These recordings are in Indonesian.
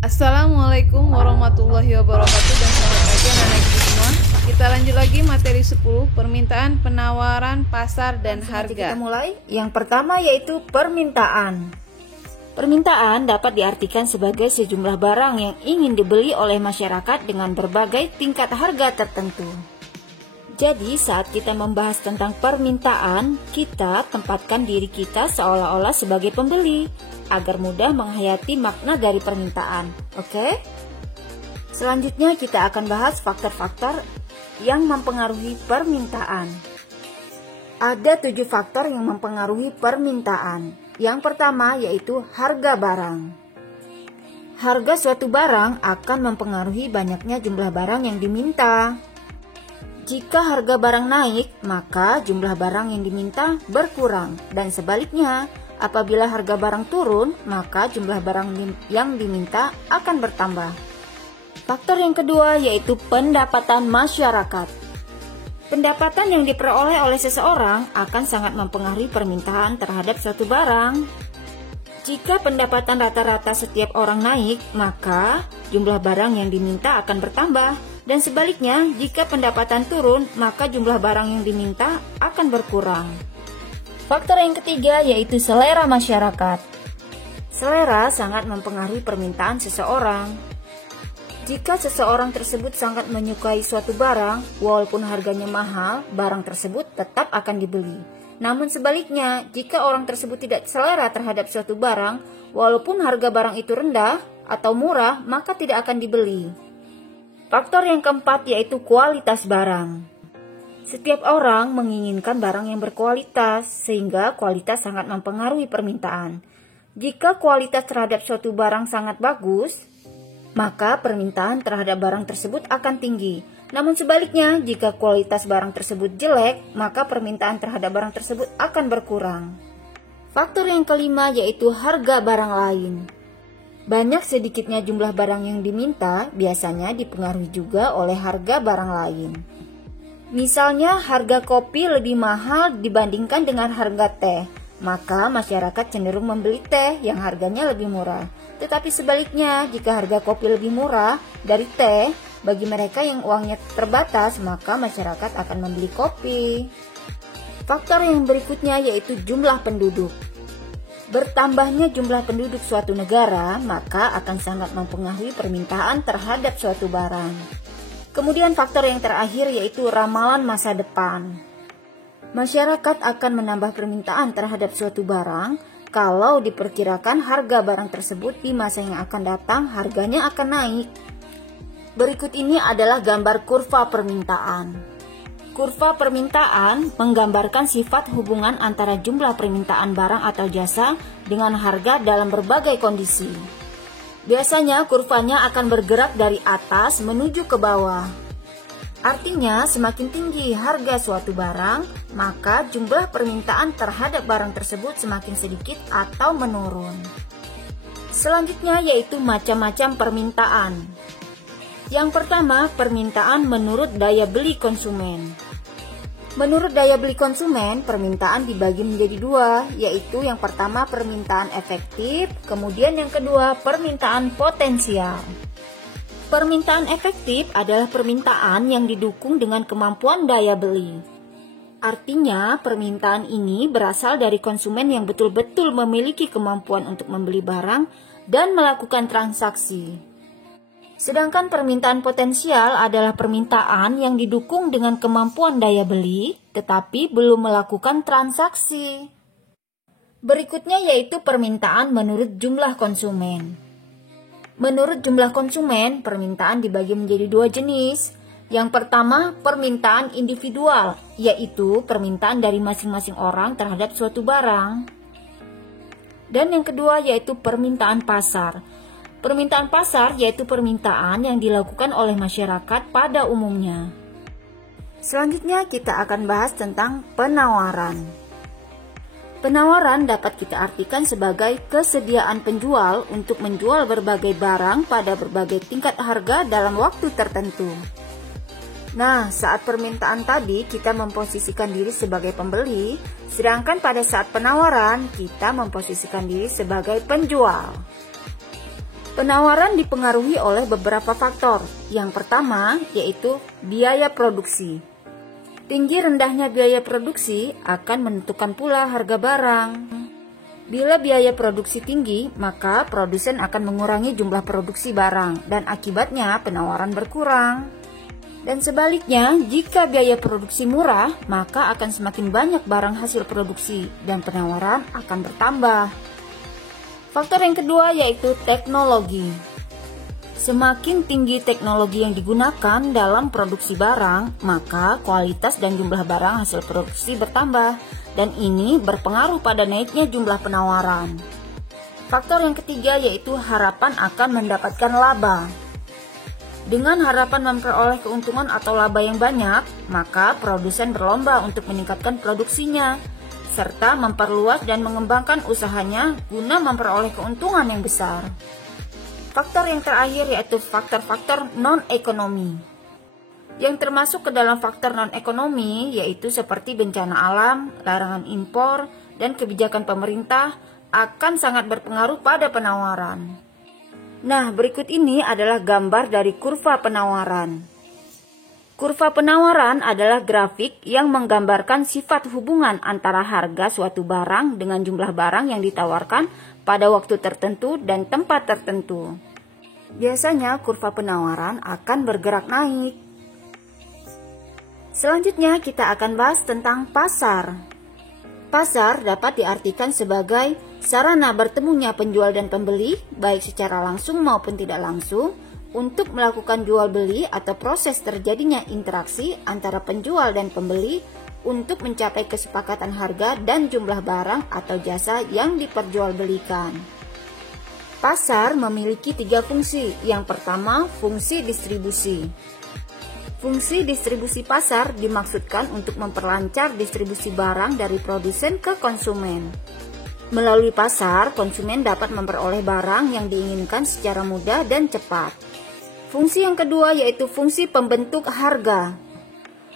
Assalamualaikum warahmatullahi wabarakatuh dan selamat pagi anak-anak semua. Kita lanjut lagi materi 10, permintaan, penawaran, pasar, dan harga. Kita mulai. Yang pertama yaitu permintaan. Permintaan dapat diartikan sebagai sejumlah barang yang ingin dibeli oleh masyarakat dengan berbagai tingkat harga tertentu. Jadi saat kita membahas tentang permintaan, kita tempatkan diri kita seolah-olah sebagai pembeli agar mudah menghayati makna dari permintaan. Oke? Selanjutnya kita akan bahas faktor-faktor yang mempengaruhi permintaan. Ada 7 faktor yang mempengaruhi permintaan. Yang pertama yaitu harga barang. Harga suatu barang akan mempengaruhi banyaknya jumlah barang yang diminta. Jika harga barang naik, maka jumlah barang yang diminta berkurang. Dan sebaliknya, apabila harga barang turun, maka jumlah barang yang diminta akan bertambah. Faktor yang kedua yaitu pendapatan masyarakat. Pendapatan yang diperoleh oleh seseorang akan sangat mempengaruhi permintaan terhadap suatu barang. Jika pendapatan rata-rata setiap orang naik, maka jumlah barang yang diminta akan bertambah. Dan sebaliknya, jika pendapatan turun, maka jumlah barang yang diminta akan berkurang. Faktor yang ketiga yaitu selera masyarakat. Selera sangat mempengaruhi permintaan seseorang. Jika seseorang tersebut sangat menyukai suatu barang, walaupun harganya mahal, barang tersebut tetap akan dibeli. Namun sebaliknya, jika orang tersebut tidak selera terhadap suatu barang, walaupun harga barang itu rendah atau murah, maka tidak akan dibeli. Faktor yang keempat yaitu kualitas barang. Setiap orang menginginkan barang yang berkualitas, sehingga kualitas sangat mempengaruhi permintaan. Jika kualitas terhadap suatu barang sangat bagus, maka permintaan terhadap barang tersebut akan tinggi. Namun sebaliknya, jika kualitas barang tersebut jelek, maka permintaan terhadap barang tersebut akan berkurang. Faktor yang kelima yaitu harga barang lain. Banyak sedikitnya jumlah barang yang diminta biasanya dipengaruhi juga oleh harga barang lain. Misalnya harga kopi lebih mahal dibandingkan dengan harga teh, maka masyarakat cenderung membeli teh yang harganya lebih murah. Tetapi sebaliknya, jika harga kopi lebih murah dari teh, bagi mereka yang uangnya terbatas, maka masyarakat akan membeli kopi. Faktor yang berikutnya yaitu jumlah penduduk. Bertambahnya jumlah penduduk suatu negara, maka akan sangat mempengaruhi permintaan terhadap suatu barang. Kemudian faktor yang terakhir yaitu ramalan masa depan. Masyarakat akan menambah permintaan terhadap suatu barang kalau diperkirakan harga barang tersebut di masa yang akan datang harganya akan naik. Berikut ini adalah gambar kurva permintaan. Kurva permintaan menggambarkan sifat hubungan antara jumlah permintaan barang atau jasa dengan harga dalam berbagai kondisi. Biasanya kurvanya akan bergerak dari atas menuju ke bawah. Artinya semakin tinggi harga suatu barang, maka jumlah permintaan terhadap barang tersebut semakin sedikit atau menurun. Selanjutnya yaitu macam-macam permintaan. Yang pertama, permintaan menurut daya beli konsumen. Menurut daya beli konsumen, permintaan dibagi menjadi 2, yaitu yang pertama permintaan efektif, kemudian yang kedua permintaan potensial. Permintaan efektif adalah permintaan yang didukung dengan kemampuan daya beli. Artinya, permintaan ini berasal dari konsumen yang betul-betul memiliki kemampuan untuk membeli barang dan melakukan transaksi. Sedangkan permintaan potensial adalah permintaan yang didukung dengan kemampuan daya beli, tetapi belum melakukan transaksi. Berikutnya yaitu permintaan menurut jumlah konsumen. Menurut jumlah konsumen, permintaan dibagi menjadi 2 jenis. Yang pertama, permintaan individual, yaitu permintaan dari masing-masing orang terhadap suatu barang. Dan yang kedua yaitu permintaan pasar. Permintaan pasar yaitu permintaan yang dilakukan oleh masyarakat pada umumnya. Selanjutnya kita akan bahas tentang penawaran. Penawaran dapat kita artikan sebagai kesediaan penjual untuk menjual berbagai barang pada berbagai tingkat harga dalam waktu tertentu. Nah, saat permintaan tadi kita memposisikan diri sebagai pembeli, sedangkan pada saat penawaran kita memposisikan diri sebagai penjual. Penawaran dipengaruhi oleh beberapa faktor. Yang pertama yaitu biaya produksi. Tinggi rendahnya biaya produksi akan menentukan pula harga barang. Bila biaya produksi tinggi, maka produsen akan mengurangi jumlah produksi barang dan akibatnya penawaran berkurang. Dan sebaliknya, jika biaya produksi murah, maka akan semakin banyak barang hasil produksi dan penawaran akan bertambah. Faktor yang kedua yaitu teknologi. Semakin tinggi teknologi yang digunakan dalam produksi barang, maka kualitas dan jumlah barang hasil produksi bertambah, dan ini berpengaruh pada naiknya jumlah penawaran. Faktor yang ketiga yaitu harapan akan mendapatkan laba. Dengan harapan memperoleh keuntungan atau laba yang banyak, maka produsen berlomba untuk meningkatkan produksinya, serta memperluas dan mengembangkan usahanya guna memperoleh keuntungan yang besar. Faktor yang terakhir yaitu faktor-faktor non-ekonomi. Yang termasuk ke dalam faktor non-ekonomi yaitu seperti bencana alam, larangan impor, dan kebijakan pemerintah akan sangat berpengaruh pada penawaran. Nah, berikut ini adalah gambar dari kurva penawaran. Kurva penawaran adalah grafik yang menggambarkan sifat hubungan antara harga suatu barang dengan jumlah barang yang ditawarkan pada waktu tertentu dan tempat tertentu. Biasanya kurva penawaran akan bergerak naik. Selanjutnya kita akan bahas tentang pasar. Pasar dapat diartikan sebagai sarana bertemunya penjual dan pembeli, baik secara langsung maupun tidak langsung, untuk melakukan jual beli atau proses terjadinya interaksi antara penjual dan pembeli untuk mencapai kesepakatan harga dan jumlah barang atau jasa yang diperjualbelikan. Pasar memiliki 3 fungsi. Yang pertama, fungsi distribusi. Fungsi distribusi pasar dimaksudkan untuk memperlancar distribusi barang dari produsen ke konsumen. Melalui pasar, konsumen dapat memperoleh barang yang diinginkan secara mudah dan cepat. Fungsi yang kedua yaitu fungsi pembentuk harga.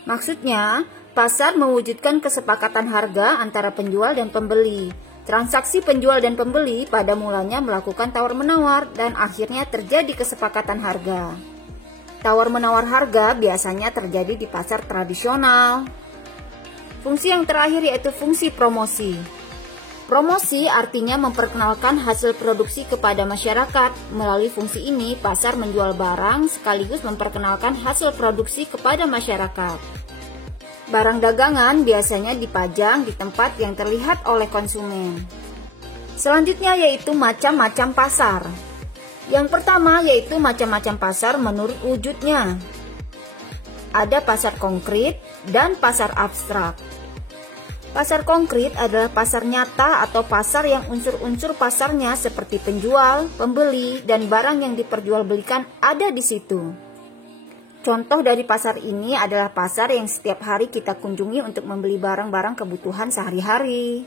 Maksudnya, pasar mewujudkan kesepakatan harga antara penjual dan pembeli. Transaksi penjual dan pembeli pada mulanya melakukan tawar-menawar dan akhirnya terjadi kesepakatan harga. Tawar-menawar harga biasanya terjadi di pasar tradisional. Fungsi yang terakhir yaitu fungsi promosi. Promosi artinya memperkenalkan hasil produksi kepada masyarakat. Melalui fungsi ini, pasar menjual barang sekaligus memperkenalkan hasil produksi kepada masyarakat. Barang dagangan biasanya dipajang di tempat yang terlihat oleh konsumen. Selanjutnya yaitu macam-macam pasar. Yang pertama yaitu macam-macam pasar menurut wujudnya. Ada pasar konkret dan pasar abstrak. Pasar konkret adalah pasar nyata atau pasar yang unsur-unsur pasarnya seperti penjual, pembeli, dan barang yang diperjualbelikan ada di situ. Contoh dari pasar ini adalah pasar yang setiap hari kita kunjungi untuk membeli barang-barang kebutuhan sehari-hari.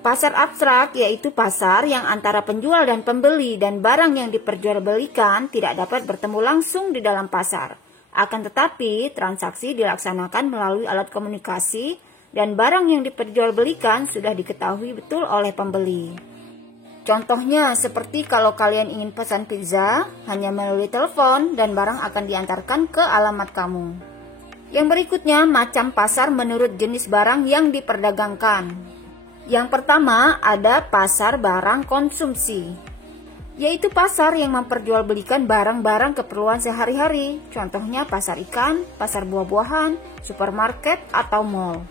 Pasar abstrak yaitu pasar yang antara penjual dan pembeli dan barang yang diperjualbelikan tidak dapat bertemu langsung di dalam pasar. Akan tetapi, transaksi dilaksanakan melalui alat komunikasi dan barang yang diperjualbelikan sudah diketahui betul oleh pembeli. Contohnya seperti kalau kalian ingin pesan pizza, hanya melalui telepon dan barang akan diantarkan ke alamat kamu. Yang berikutnya, macam pasar menurut jenis barang yang diperdagangkan. Yang pertama, ada pasar barang konsumsi, yaitu pasar yang memperjualbelikan barang-barang keperluan sehari-hari. Contohnya pasar ikan, pasar buah-buahan, supermarket, atau mall.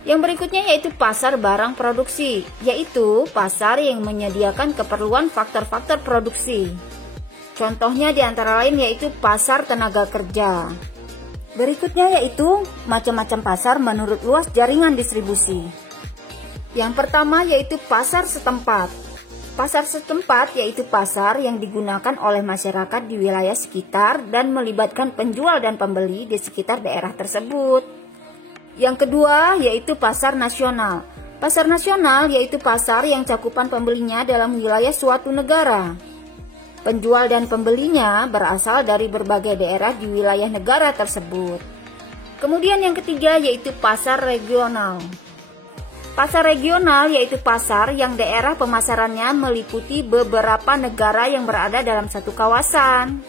Yang berikutnya yaitu pasar barang produksi, yaitu pasar yang menyediakan keperluan faktor-faktor produksi. Contohnya di antara lain yaitu pasar tenaga kerja. Berikutnya yaitu macam-macam pasar menurut luas jaringan distribusi. Yang pertama yaitu pasar setempat. Pasar setempat yaitu pasar yang digunakan oleh masyarakat di wilayah sekitar dan melibatkan penjual dan pembeli di sekitar daerah tersebut. Yang kedua yaitu pasar nasional. Pasar nasional yaitu pasar yang cakupan pembelinya dalam wilayah suatu negara. Penjual dan pembelinya berasal dari berbagai daerah di wilayah negara tersebut. Kemudian yang ketiga yaitu pasar regional. Pasar regional yaitu pasar yang daerah pemasarannya meliputi beberapa negara yang berada dalam satu kawasan.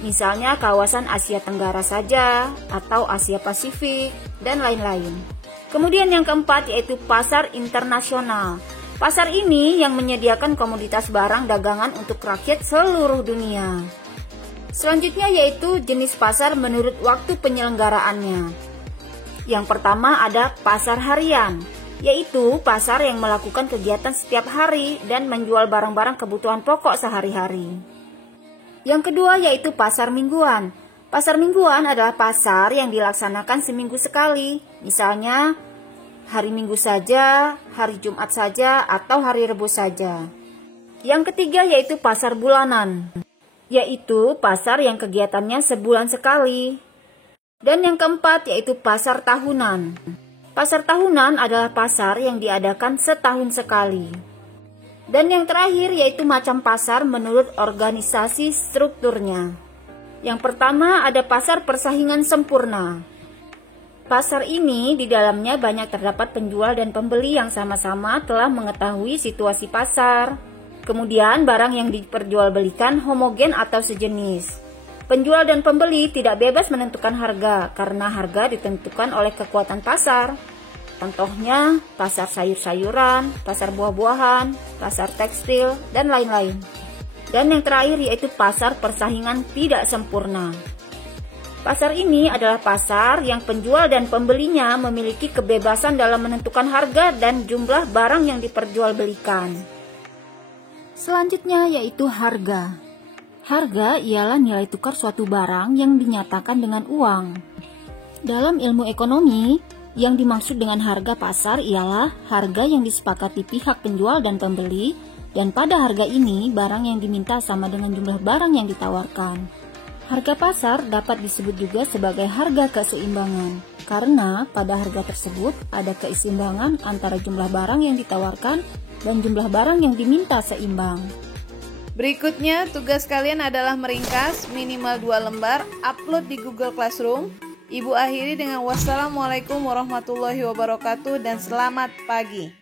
Misalnya kawasan Asia Tenggara saja, atau Asia Pasifik, dan lain-lain. Kemudian yang keempat yaitu pasar internasional. Pasar ini yang menyediakan komoditas barang dagangan untuk rakyat seluruh dunia. Selanjutnya yaitu jenis pasar menurut waktu penyelenggaraannya. Yang pertama ada pasar harian, yaitu pasar yang melakukan kegiatan setiap hari dan menjual barang-barang kebutuhan pokok sehari-hari. Yang kedua yaitu pasar mingguan. Pasar mingguan adalah pasar yang dilaksanakan seminggu sekali, misalnya hari Minggu saja, hari Jumat saja, atau hari Rebo saja. Yang ketiga yaitu pasar bulanan, yaitu pasar yang kegiatannya sebulan sekali. Dan yang keempat yaitu pasar tahunan. Pasar tahunan adalah pasar yang diadakan setahun sekali. Dan yang terakhir yaitu macam pasar menurut organisasi strukturnya. Yang pertama ada pasar persaingan sempurna. Pasar ini di dalamnya banyak terdapat penjual dan pembeli yang sama-sama telah mengetahui situasi pasar. Kemudian barang yang diperjualbelikan homogen atau sejenis. Penjual dan pembeli tidak bebas menentukan harga karena harga ditentukan oleh kekuatan pasar. Contohnya pasar sayur-sayuran, pasar buah-buahan, pasar tekstil, dan lain-lain. Dan yang terakhir yaitu pasar persaingan tidak sempurna. Pasar ini adalah pasar yang penjual dan pembelinya memiliki kebebasan dalam menentukan harga dan jumlah barang yang diperjualbelikan. Selanjutnya yaitu harga. Harga ialah nilai tukar suatu barang yang dinyatakan dengan uang. Dalam ilmu ekonomi, yang dimaksud dengan harga pasar ialah harga yang disepakati pihak penjual dan pembeli, dan pada harga ini barang yang diminta sama dengan jumlah barang yang ditawarkan. Harga pasar dapat disebut juga sebagai harga keseimbangan, karena pada harga tersebut ada keseimbangan antara jumlah barang yang ditawarkan dan jumlah barang yang diminta seimbang. Berikutnya, tugas kalian adalah meringkas minimal 2 lembar, upload di Google Classroom. Ibu akhiri dengan wassalamualaikum warahmatullahi wabarakatuh dan selamat pagi.